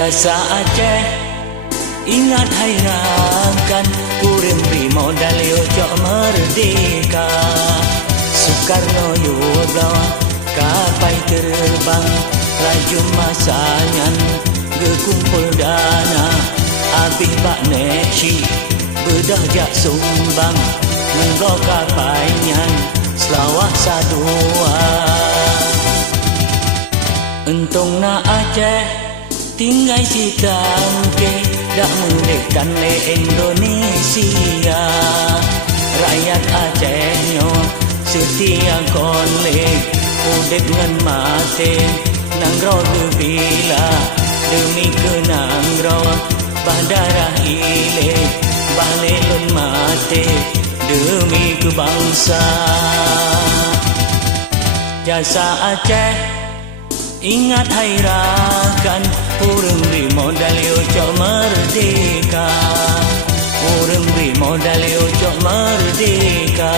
Jasa Aceh ingat hai rakan, urang beri modal ojok merdeka. Soekarno yublaw kapai terbang, laju masangan gekumpul dana. Abih bak nekshi bedah jak sumbang, menggau kapainyan selawah sadua. Entong na Aceh tinggai si tangke, dak mendekan le Indonesia. Rakyat Aceh nyo setia konlek, udek ngan mate nang roh bila demi kenang roh badarah ile balelun mate demi kebangsa. Jasa Aceh ingat hai rakan, urang beri modal ojok merdeka. Urang beri modal ojok merdeka.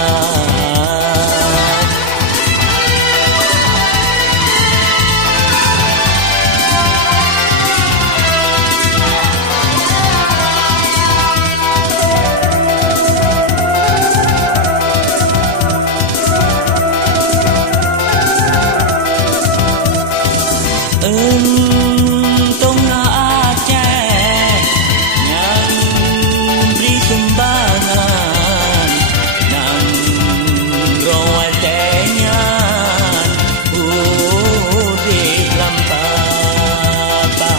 Entong na Aceh yang beri sumbangan nang rawatenyan udik lampapa.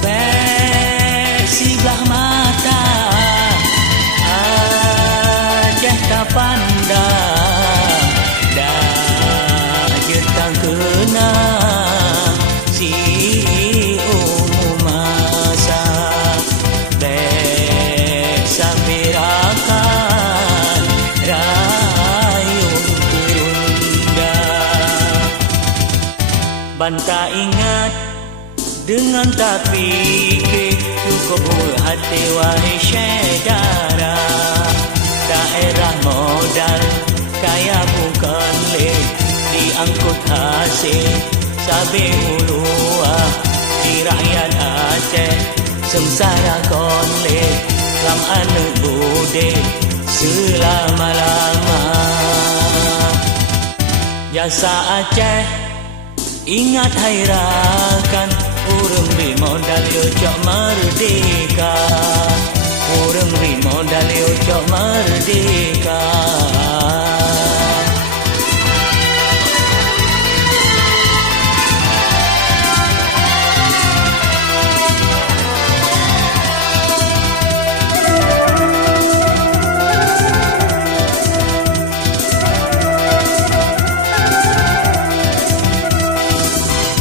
Besi belah mata pandang dah jetang kenang si umum masa. Bek sambirakan rayung kerunda. Banta ingat dengan tapi cukup hati wahai saudara. Daerah modal kaya bukan leh, diangkut hasil sabe uluah. Di rakyat Aceh sengsara konleh, lam anak bude selama-lama. Jasa Aceh ingat hai rakan, urang beri modal ojok merdeka. Urang beri modal ojok merdeka.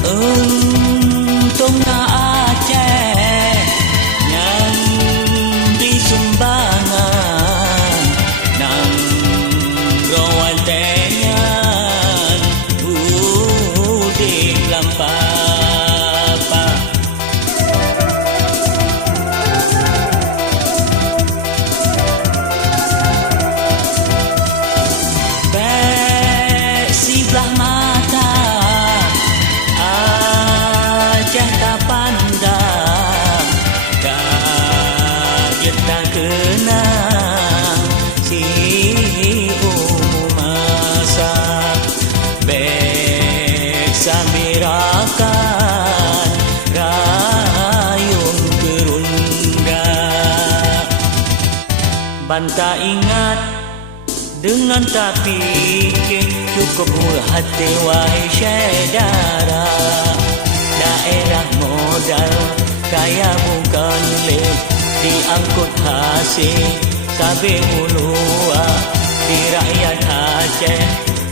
Entong na Aceh yang beri sumbangan nang rawatenyan udik lampapa. Bek si belah mata Aceh tak pandang, kaget tak kenang si umum masa. Bek sambirakan rayung kerunda. Banta ingat dengan tapi cukup hati wahai saudara. Daerah modal kaya bukan leh, diangkut hasil sabe uluah. Di rakyat Aceh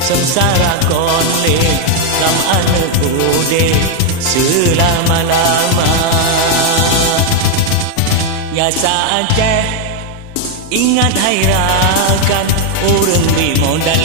sengsara konleh, lam anak bude selama-lama. Jasa Aceh ingat hai rakan, urang beri modal